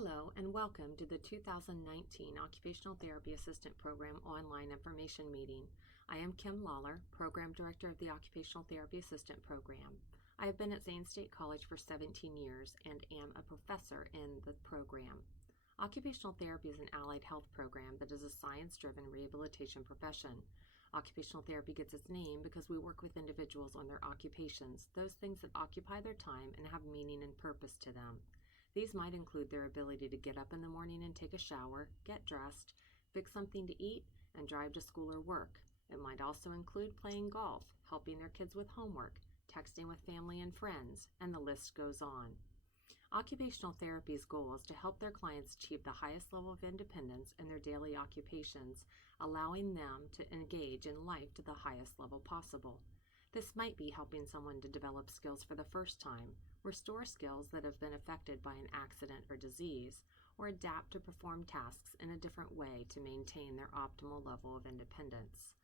Hello and welcome to the 2019 Occupational Therapy Assistant Program online information meeting. I am Kim Lawler, Program Director of the Occupational Therapy Assistant Program. I have been at Zane State College for 17 years and am a professor in the program. Occupational therapy is an allied health program that is a science-driven rehabilitation profession. Occupational therapy gets its name because we work with individuals on their occupations, those things that occupy their time and have meaning and purpose to them. These might include their ability to get up in the morning and take a shower, get dressed, fix something to eat, and drive to school or work. It might also include playing golf, helping their kids with homework, texting with family and friends, and the list goes on. Occupational therapy's goal is to help their clients achieve the highest level of independence in their daily occupations, allowing them to engage in life to the highest level possible. This might be helping someone to develop skills for the first time, restore skills that have been affected by an accident or disease, or adapt to perform tasks in a different way to maintain their optimal level of independence.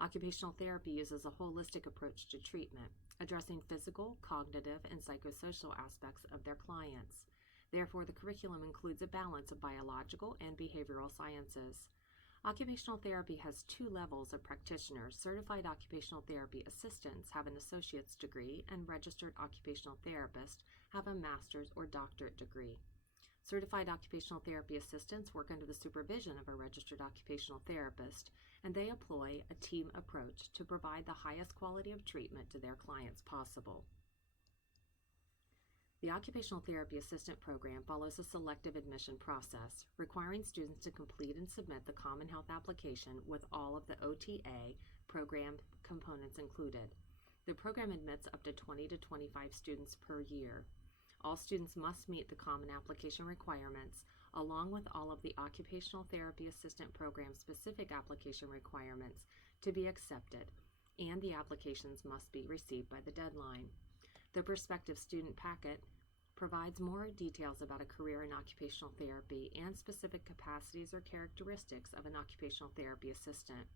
Occupational therapy uses a holistic approach to treatment, addressing physical, cognitive, and psychosocial aspects of their clients. Therefore, the curriculum includes a balance of biological and behavioral sciences. Occupational therapy has two levels of practitioners. Certified occupational therapy assistants have an associate's degree, and registered occupational therapists have a master's or doctorate degree. Certified occupational therapy assistants work under the supervision of a registered occupational therapist, and they employ a team approach to provide the highest quality of treatment to their clients possible. The Occupational Therapy Assistant Program follows a selective admission process, requiring students to complete and submit the Common Health application with all of the OTA program components included. The program admits up to 20 to 25 students per year. All students must meet the Common Application requirements, along with all of the Occupational Therapy Assistant Program specific application requirements to be accepted, and the applications must be received by the deadline. The prospective student packet provides more details about a career in occupational therapy and specific capacities or characteristics of an occupational therapy assistant.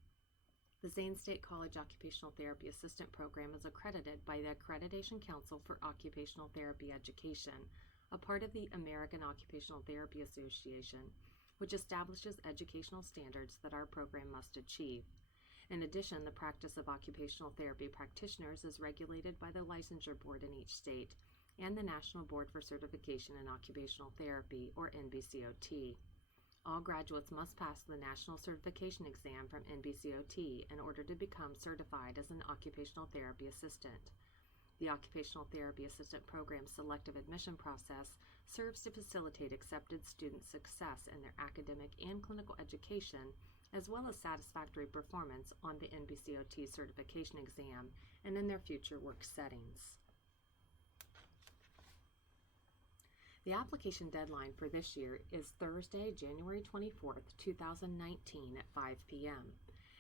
The Zane State College Occupational Therapy Assistant Program is accredited by the Accreditation Council for Occupational Therapy Education, a part of the American Occupational Therapy Association, which establishes educational standards that our program must achieve. In addition, the practice of occupational therapy practitioners is regulated by the licensure board in each state and the National Board for Certification in Occupational Therapy, or NBCOT. All graduates must pass the National Certification Exam from NBCOT in order to become certified as an occupational therapy assistant. The Occupational Therapy Assistant Program's selective admission process serves to facilitate accepted student success in their academic and clinical education, as well as satisfactory performance on the NBCOT certification exam and in their future work settings. The application deadline for this year is Thursday, January 24th, 2019 at 5 p.m.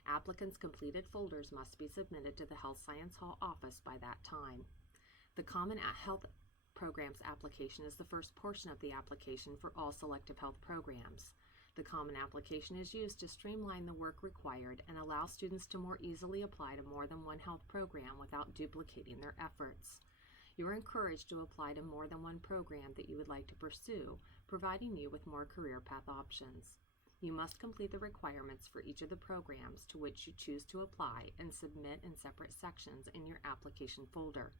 Applicants' completed folders must be submitted to the Health Science Hall office by that time. The Common Health Programs application is the first portion of the application for all selective health programs. The Common Application is used to streamline the work required and allow students to more easily apply to more than one health program without duplicating their efforts. You are encouraged to apply to more than one program that you would like to pursue, providing you with more career path options. You must complete the requirements for each of the programs to which you choose to apply and submit in separate sections in your application folder.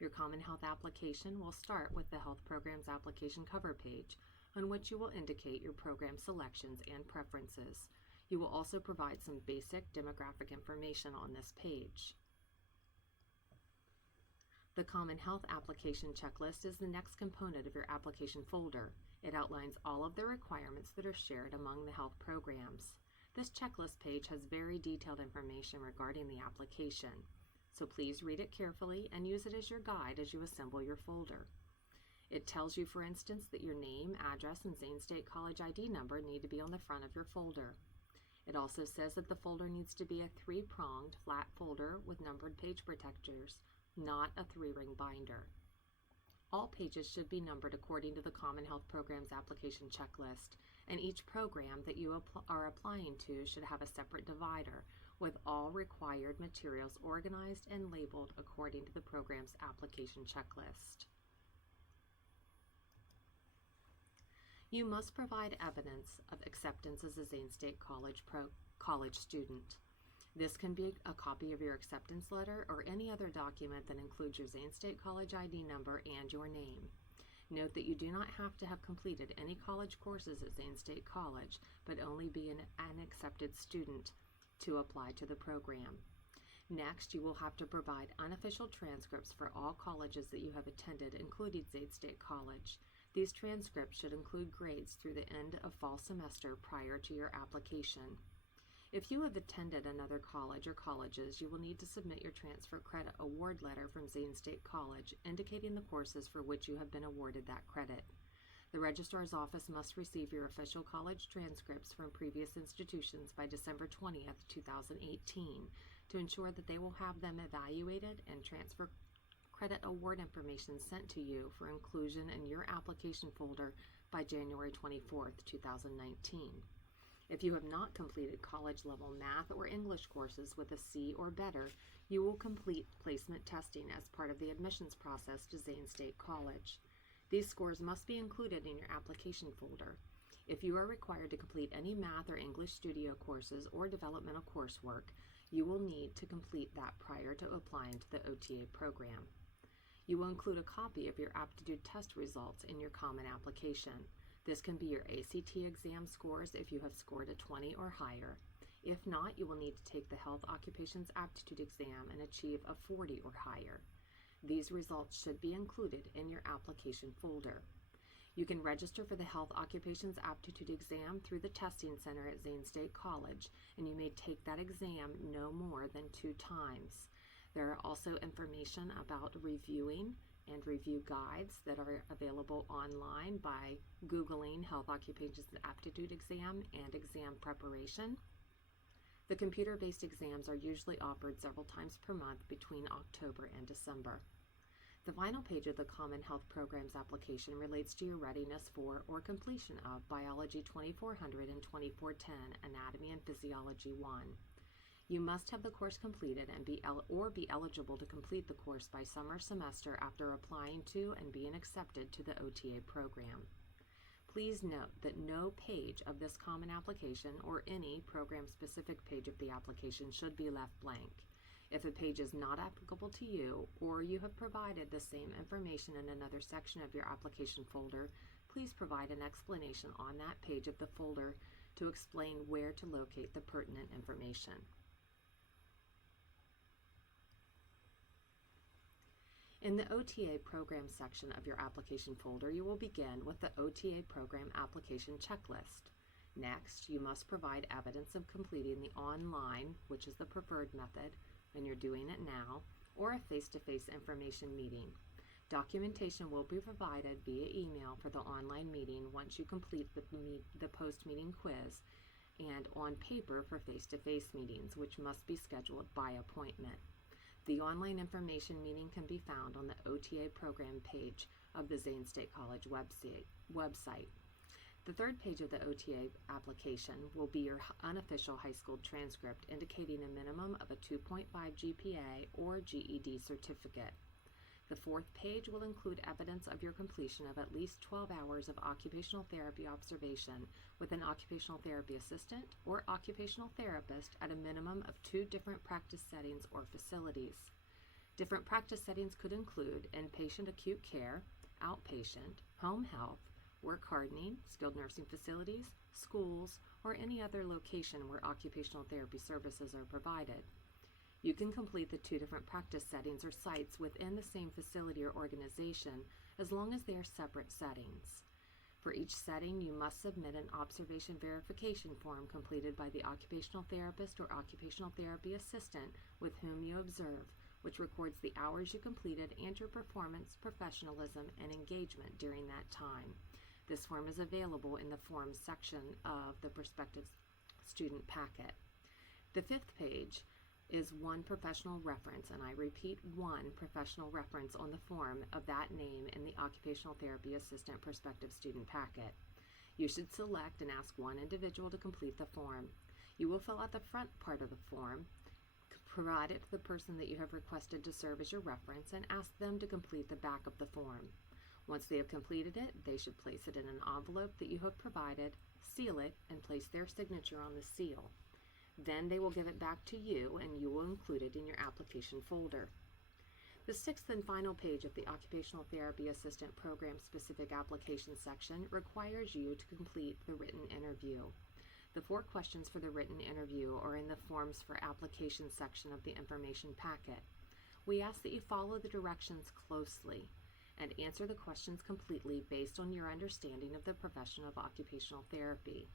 Your Common Health application will start with the Health Programs Application cover page, on which you will indicate your program selections and preferences. You will also provide some basic demographic information on this page. The Common Health Application Checklist is the next component of your application folder. It outlines all of the requirements that are shared among the health programs. This checklist page has very detailed information regarding the application, so please read it carefully and use it as your guide as you assemble your folder. It tells you, for instance, that your name, address, and Zane State College ID number need to be on the front of your folder. It also says that the folder needs to be a 3-pronged flat folder with numbered page protectors, not a 3-ring binder. All pages should be numbered according to the Common Health Programs application checklist, and each program that you are applying to should have a separate divider with all required materials organized and labeled according to the program's application checklist. You must provide evidence of acceptance as a Zane State College student. This can be a copy of your acceptance letter or any other document that includes your Zane State College ID number and your name. Note that you do not have to have completed any college courses at Zane State College, but only be an accepted student to apply to the program. Next, you will have to provide unofficial transcripts for all colleges that you have attended, including Zane State College. These transcripts should include grades through the end of fall semester prior to your application. If you have attended another college or colleges, you will need to submit your transfer credit award letter from Zane State College indicating the courses for which you have been awarded that credit. The registrar's office must receive your official college transcripts from previous institutions by December 20th, 2018 to ensure that they will have them evaluated and transfer credit award information sent to you for inclusion in your application folder by January 24th, 2019. If you have not completed college-level math or English courses with a C or better, you will complete placement testing as part of the admissions process to Zane State College. These scores must be included in your application folder. If you are required to complete any math or English studio courses or developmental coursework, you will need to complete that prior to applying to the OTA program. You will include a copy of your aptitude test results in your common application. This can be your ACT exam scores if you have scored a 20 or higher. If not, you will need to take the Health Occupations Aptitude exam and achieve a 40 or higher. These results should be included in your application folder. You can register for the Health Occupations Aptitude exam through the Testing Center at Zane State College, and you may take that exam no more than 2 times. There are also information about reviewing and review guides that are available online by Googling Health Occupations Aptitude Exam and Exam Preparation. The computer-based exams are usually offered several times per month between October and December. The final page of the Common Health Program's application relates to your readiness for or completion of Biology 2400 and 2410 Anatomy and Physiology 1. You must have the course completed and be eligible to complete the course by summer semester after applying to and being accepted to the OTA program. Please note that no page of this common application or any program-specific page of the application should be left blank. If a page is not applicable to you or you have provided the same information in another section of your application folder, please provide an explanation on that page of the folder to explain where to locate the pertinent information. In the OTA program section of your application folder, you will begin with the OTA program application checklist. Next, you must provide evidence of completing the online, which is the preferred method, and you're doing it now, or a face-to-face information meeting. Documentation will be provided via email for the online meeting once you complete the post-meeting quiz, and on paper for face-to-face meetings, which must be scheduled by appointment. The online information meeting can be found on the OTA program page of the Zane State College website. The third page of the OTA application will be your unofficial high school transcript indicating a minimum of a 2.5 GPA or GED certificate. The fourth page will include evidence of your completion of at least 12 hours of occupational therapy observation with an occupational therapy assistant or occupational therapist at a minimum of 2 different practice settings or facilities. Different practice settings could include inpatient acute care, outpatient, home health, work hardening, skilled nursing facilities, schools, or any other location where occupational therapy services are provided. You can complete the 2 different practice settings or sites within the same facility or organization as long as they are separate settings. For each setting, you must submit an observation verification form completed by the occupational therapist or occupational therapy assistant with whom you observe, which records the hours you completed and your performance, professionalism, and engagement during that time. This form is available in the Forms section of the prospective student packet. The 5th page is 1 professional reference, and I repeat, 1 professional reference on the form of that name in the Occupational Therapy Assistant prospective student packet. You should select and ask 1 individual to complete the form. You will fill out the front part of the form, provide it to the person that you have requested to serve as your reference, and ask them to complete the back of the form. Once they have completed it, they should place it in an envelope that you have provided, seal it, and place their signature on the seal. Then they will give it back to you, and you will include it in your application folder. The sixth and final page of the Occupational Therapy Assistant Program Specific Application section requires you to complete the written interview. The 4 questions for the written interview are in the Forms for Application section of the information packet. We ask that you follow the directions closely and answer the questions completely based on your understanding of the profession of occupational therapy.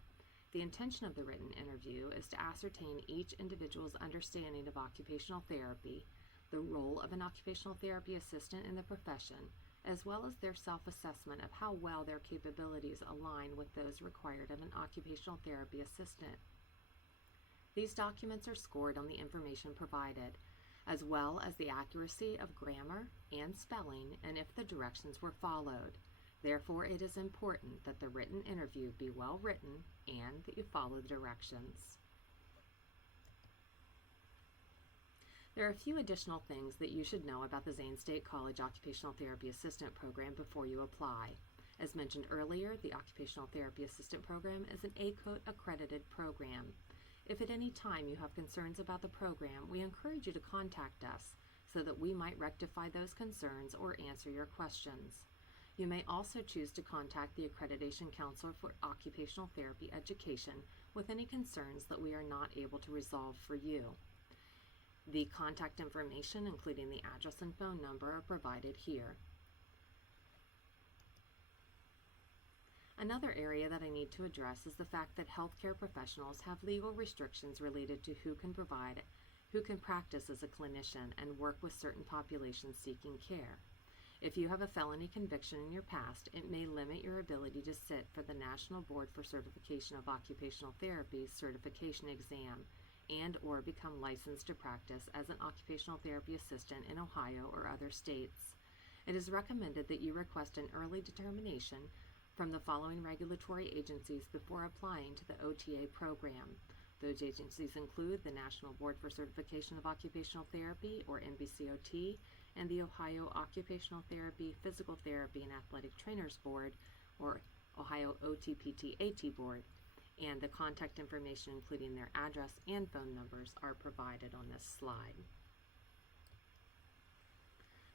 The intention of the written interview is to ascertain each individual's understanding of occupational therapy, the role of an occupational therapy assistant in the profession, as well as their self-assessment of how well their capabilities align with those required of an occupational therapy assistant. These documents are scored on the information provided, as well as the accuracy of grammar and spelling and if the directions were followed. Therefore, it is important that the written interview be well written and that you follow the directions. There are a few additional things that you should know about the Zane State College Occupational Therapy Assistant Program before you apply. As mentioned earlier, the Occupational Therapy Assistant Program is an ACOT accredited program. If at any time you have concerns about the program, we encourage you to contact us so that we might rectify those concerns or answer your questions. You may also choose to contact the Accreditation Counselor for Occupational Therapy Education with any concerns that we are not able to resolve for you. The contact information, including the address and phone number, are provided here. Another area that I need to address is the fact that healthcare professionals have legal restrictions related to who can practice as a clinician and work with certain populations seeking care. If you have a felony conviction in your past, it may limit your ability to sit for the National Board for Certification of Occupational Therapy certification exam and or become licensed to practice as an occupational therapy assistant in Ohio or other states. It is recommended that you request an early determination from the following regulatory agencies before applying to the OTA program. Those agencies include the National Board for Certification of Occupational Therapy, or NBCOT, and the Ohio Occupational Therapy, Physical Therapy, and Athletic Trainers Board, or Ohio OTPT-AT Board, and the contact information, including their address and phone numbers, are provided on this slide.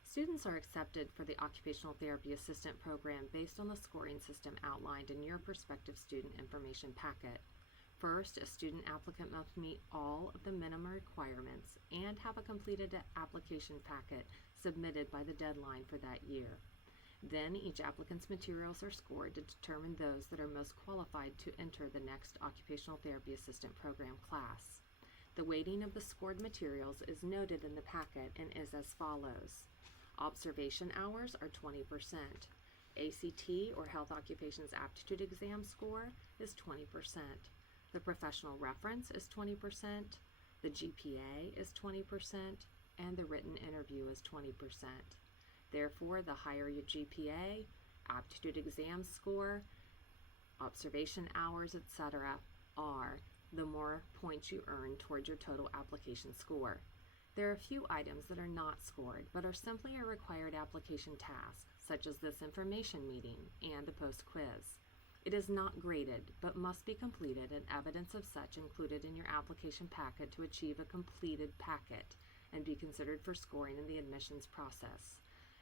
Students are accepted for the Occupational Therapy Assistant Program based on the scoring system outlined in your prospective student information packet. First, a student applicant must meet all of the minimum requirements and have a completed application packet submitted by the deadline for that year. Then each applicant's materials are scored to determine those that are most qualified to enter the next Occupational Therapy Assistant Program class. The weighting of the scored materials is noted in the packet and is as follows. Observation hours are 20%. ACT, or Health Occupations Aptitude Exam score, is 20%. The professional reference is 20%, the GPA is 20%, and the written interview is 20%. Therefore, the higher your GPA, aptitude exam score, observation hours, etc. are, the more points you earn towards your total application score. There are a few items that are not scored, but are simply a required application task, such as this information meeting and the post-quiz. It is not graded, but must be completed, and evidence of such included in your application packet to achieve a completed packet and be considered for scoring in the admissions process.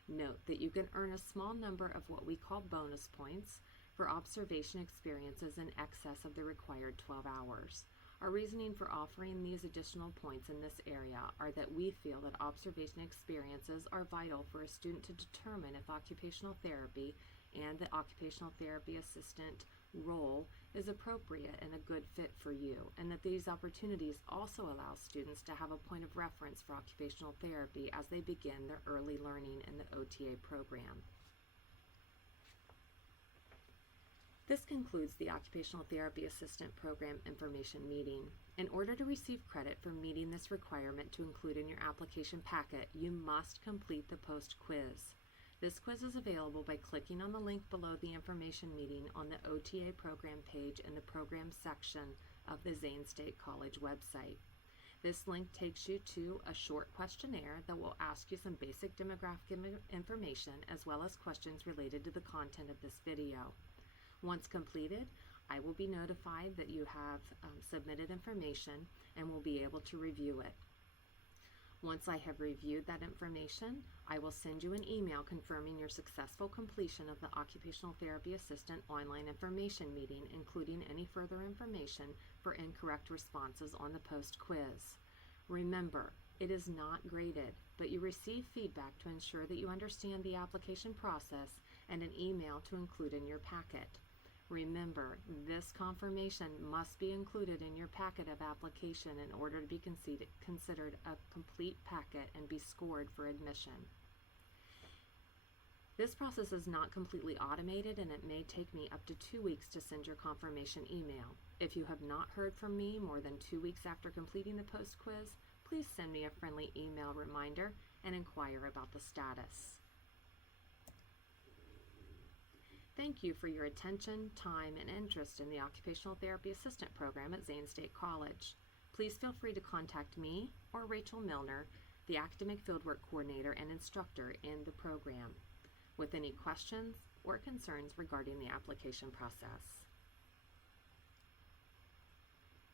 Note that you can earn a small number of what we call bonus points for observation experiences in excess of the required 12 hours. Our reasoning for offering these additional points in this area are that we feel that observation experiences are vital for a student to determine if occupational therapy and the occupational therapy assistant role is appropriate and a good fit for you, and that these opportunities also allow students to have a point of reference for occupational therapy as they begin their early learning in the OTA program. This concludes the Occupational Therapy Assistant Program information meeting. In order to receive credit for meeting this requirement to include in your application packet, you must complete the post-quiz. This quiz is available by clicking on the link below the information meeting on the OTA program page in the program section of the Zane State College website. This link takes you to a short questionnaire that will ask you some basic demographic information as well as questions related to the content of this video. Once completed, I will be notified that you have submitted information and will be able to review it. Once I have reviewed that information, I will send you an email confirming your successful completion of the Occupational Therapy Assistant online information meeting, including any further information for incorrect responses on the post-quiz. Remember, it is not graded, but you receive feedback to ensure that you understand the application process and an email to include in your packet. Remember, this confirmation must be included in your packet of application in order to be considered a complete packet and be scored for admission. This process is not completely automated, and it may take me up to 2 weeks to send your confirmation email. If you have not heard from me more than 2 weeks after completing the post-quiz, please send me a friendly email reminder and inquire about the status. Thank you for your attention, time, and interest in the Occupational Therapy Assistant Program at Zane State College. Please feel free to contact me or Rachel Milner, the Academic Fieldwork Coordinator and Instructor in the program, with any questions or concerns regarding the application process.